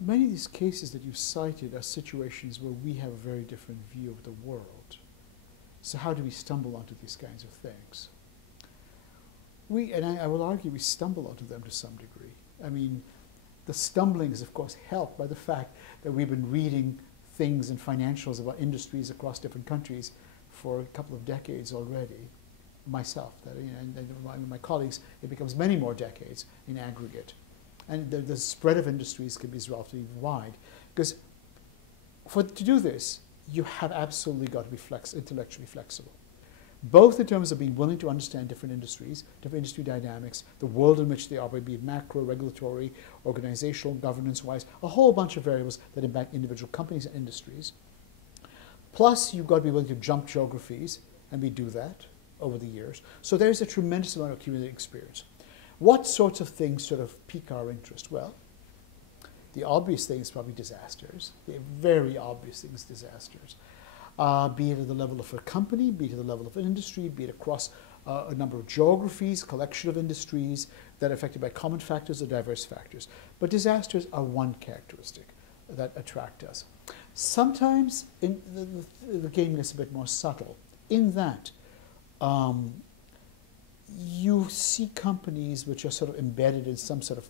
many of these cases that you cited are situations where we have a very different view of the world. So how do we stumble onto these kinds of things? I will argue we stumble onto them to some degree. I mean, the stumbling is, of course, helped by the fact that we've been reading things in financials about industries across different countries for a couple of decades already. Myself, and my colleagues, it becomes many more decades in aggregate. And the spread of industries can be relatively wide. Because to do this, you have absolutely got to be intellectually flexible. Both in terms of being willing to understand different industries, different industry dynamics, the world in which they operate, be it macro, regulatory, organizational, governance-wise, a whole bunch of variables that impact individual companies and industries. Plus, you've got to be willing to jump geographies, and we do that over the years. So there's a tremendous amount of accumulated experience. What sorts of things sort of pique our interest? Well, the obvious thing is probably disasters. The very obvious thing is disasters. Be it at the level of a company, be it at the level of an industry, be it across a number of geographies, collection of industries that are affected by common factors or diverse factors. But disasters are one characteristic that attract us. Sometimes the game is a bit more subtle in that you see companies which are sort of embedded in some sort of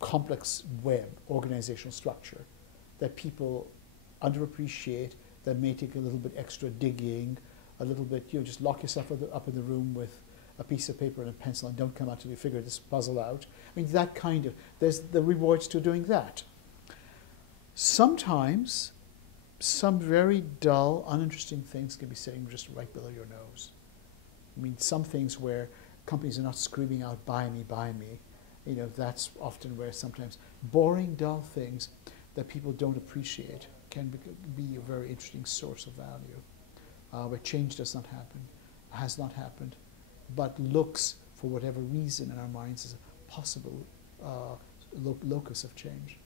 complex web, organizational structure that people underappreciate, that may take a little bit extra digging, a little bit, just lock yourself up in the room with a piece of paper and a pencil and don't come out till you figure this puzzle out. I mean, that kind of, there's the rewards to doing that. Sometimes some very dull, uninteresting things can be sitting just right below your nose. I mean, some things where companies are not screaming out, buy me, buy me. That's often where sometimes boring, dull things that people don't appreciate can be a very interesting source of value, where change does not happen, has not happened, but looks, for whatever reason in our minds, as a possible locus of change.